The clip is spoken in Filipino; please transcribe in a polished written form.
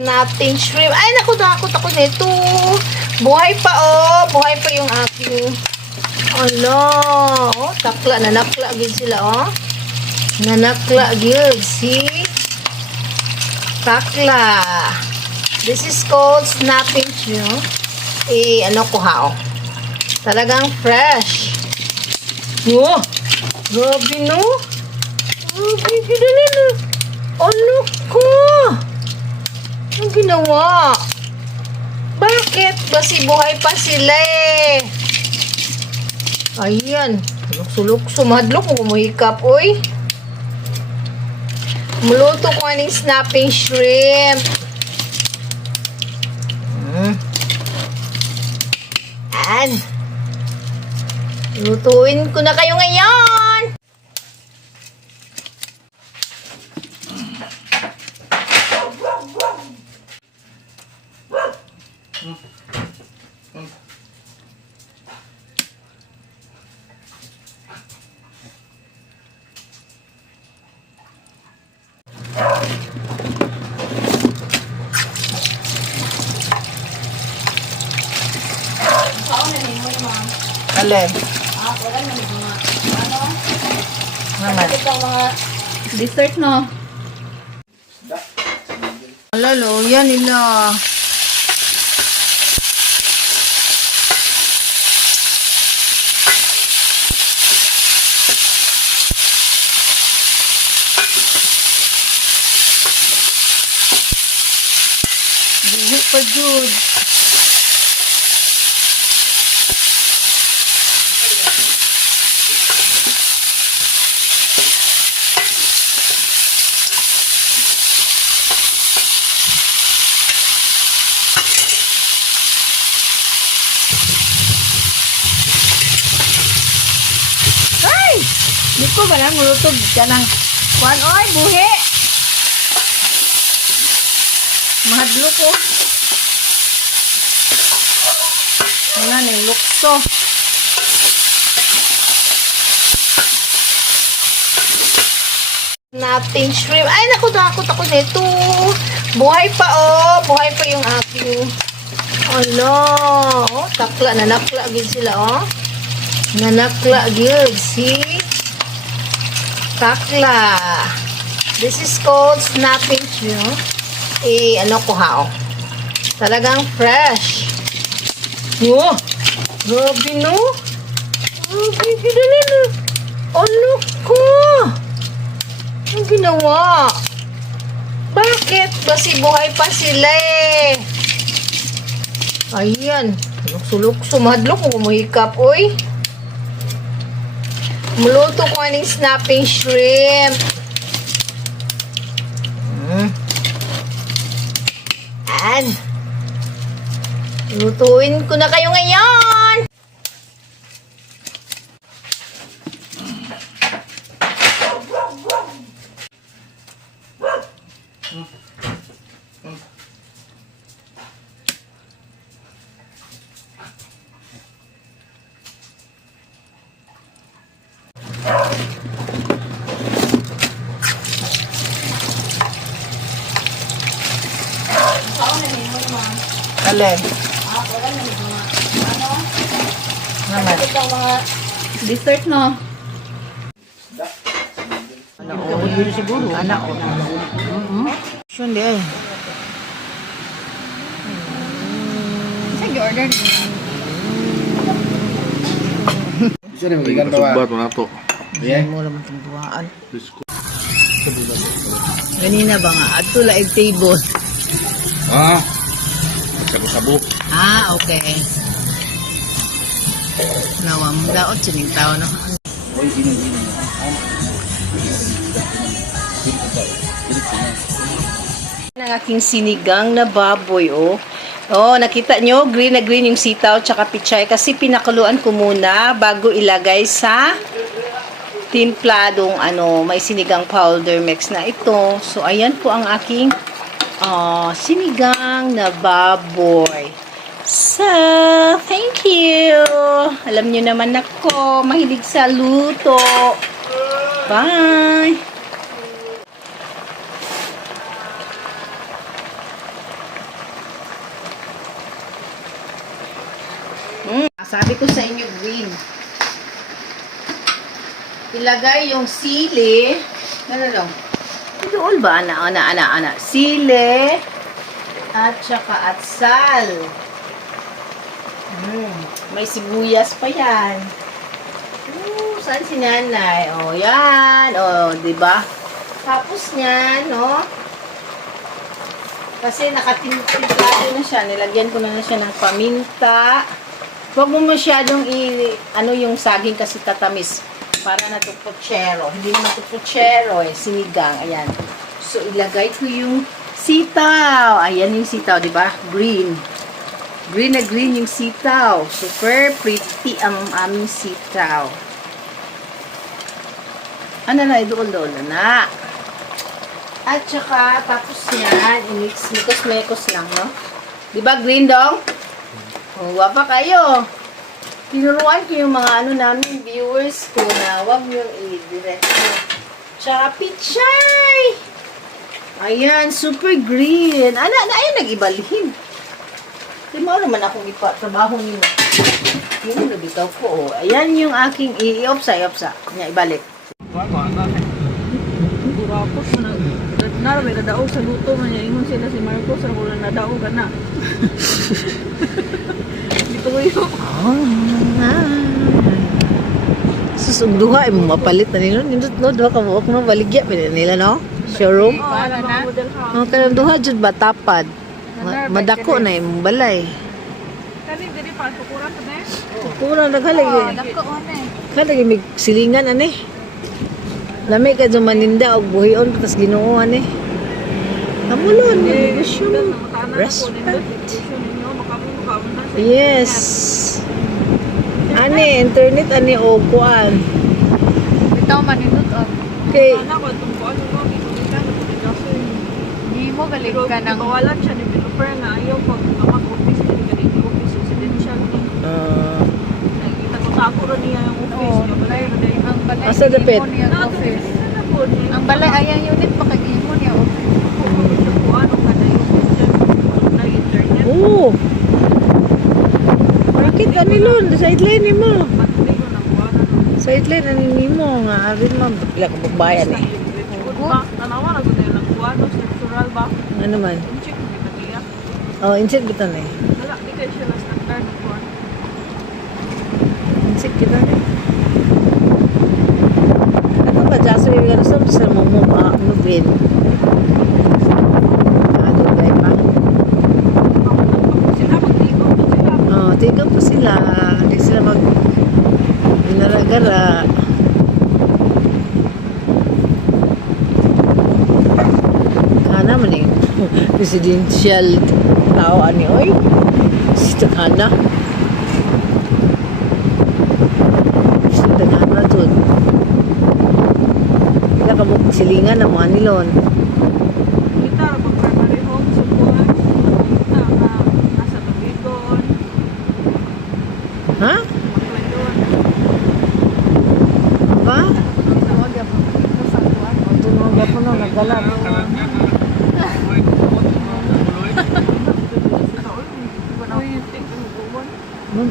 Natin shrimp. Ay, naku, nakakot ako nito. Buhay pa, oh. Buhay pa yung aking. Ano. Oh, takla. Nanakla gid sila, oh. Nanakla gid. See? Takla. This is called snapping shrimp. Ano ko, ha, oh. Talagang fresh. Oh, grabe, no? Grabe, gano'n. Ano ko? Anong ginawa? Bakit? Kasi buhay pa sila eh. Ayan. Lukso-lukso. Mahadlok mo kumahikap, oy. Muluto ko aning snapping shrimp. Ayan. Lutuin ko na kayo ngayon. Alin? Wala na mga ano? Naman. Ito mga dessert, no? Alalo, yan nila. Buhi pa, Jude. Di ko ba lang mulutog ka ng kuwan, oy, buhi. Mahadlo ko. Ano na yung lukso. Natin shrimp. Ay, naku, nakakot ako nito. Buhay pa, oh. Buhay pa yung aking. Ano. Oh, takla. Nanakla gid sila, oh. Nanakla gid. See? Takla. This is called snapping shrimp. Ano ko, ha, oh. Talagang fresh. Oh, grabe, no? Grabe, gano'n. Ano ko? Anong ginawa? Bakit? Kasi buhay pa sila eh. Ayan. Lukso-lukso. Mahadlok mo kumahikap, oy. Muluto ko aning snapping shrimp. Ayan. Lutuin ko na kayo ngayon. Alin? Wala na mga ano? Naman. Ito mga dessert, no? Anak ko. Siguro. Anak ko. Hindi eh. Saan order niyo? Isa rin magigan ba? Subat mo na to. Yeah. Mo naman itong buwaan. Bisco. Ganina ba nga? Ato laig table. Ah. Sabu-sabu. Ah, okay. Nawam daot sining tao no. Ang aking sinigang na baboy, oh. Oh, nakita nyo, green na green yung sitaw tsaka pichay kasi pinakuluan ko muna bago ilagay sa timpladong may sinigang powder mix na ito. So, ayan po ang aking sinigang na baboy. So, thank you. Alam nyo naman ako, mahilig sa luto. Bye! Sabi ko sa inyo, green. Ilagay yung sili. Ano lang? Doon ba? Ana. Sili. At saka atsal. May sibuyas pa yan. Saan si nanay? Oh, yan. Oh, diba? Tapos niyan, no? Kasi nakatimplado na siya. Nilagyan ko na siya ng paminta. Huwag mo masyadong ano yung saging kasi tatamis. Para na to pochero. Hindi naman to pochero eh. Sinigang. Ayan. So, ilagay ko yung sitaw. Ayan yung sitaw, di ba? Green. Green na green yung sitaw. Super pretty ang aming sitaw. Ano na, idool-dool na. At saka, tapos yan, i-mix, mekos lang, no? Di ba green dong? Oh, wapa kayo. Tinuruan ko yung mga ano namin, viewers ko na wag nyo i-diretso. Tsaka pichay! Ayan, super green. Ayan, nag-ibalhin. Di mo naman akong ipatrabaho nyo. Yun, nabitaw ko, oh. Ayan yung aking i-opsa. Nya, ibalik. Burapot mo na. May nadaog sa luto man niya. Ingon sila si Marcos. Ako lang nadaog ka na. Dito ko yun. Susugduha, mo mapalit na nila. Nindot no, duha ka buok no, baligya pila nila no. Showroom. Para na. Oh, kanang duha jud ba tapad. Madako na imong balay. Kani diri pa tukuran ka na. Kurang naghalagi. Dako na. Kalagi mig silingan ani. Lami ka dyan maninda o buhion patas Ginoo ani. Amulon, negosyo. Respect. Yes. Ani, internet ani o kuan. Bitaw manindot on. Okay. Di mo galing ka ng Kawalan siya ni developer na ayaw pag mag-office ni ganito office residential ni. Nakikita ko tako ron niya yung office niya. Balay ron niya. ang balay. Asa dapit? Gihimo niya ang office. Na po niya. Ang balay ayang unit makagihimo niya office. Ano ka na yung na internet. Oo. Bakit anilon? Sideline ni mo. Pati ko na kuha na. Sideline ani nimo nga arin mo pila ka babayan eh. Good ba? Tanawa na ko tayo ng kuha no structural ba? Ano man? Check mo kita niya. Oh, insect kita na eh. Wala di kay siya na standard ng kuha. Insect kita na eh. Ano ba, Jaso yung gano'n sa mubin? Ano, gaya pa? Sila magtigo sila. Oh, tigam pa sila. Hindi sila ginara-gara. Kana man eh. Residential tao ani oy. Si Takana. Si Takana dun. Kaya kabuk silingan na mga nilon. Kita ra pag primary home sa kuha. Kita na nasa Tubigon. Ha? Maglayon. Ba? Tawag ya po sa kuan. Tunog ako na naggalat. Mun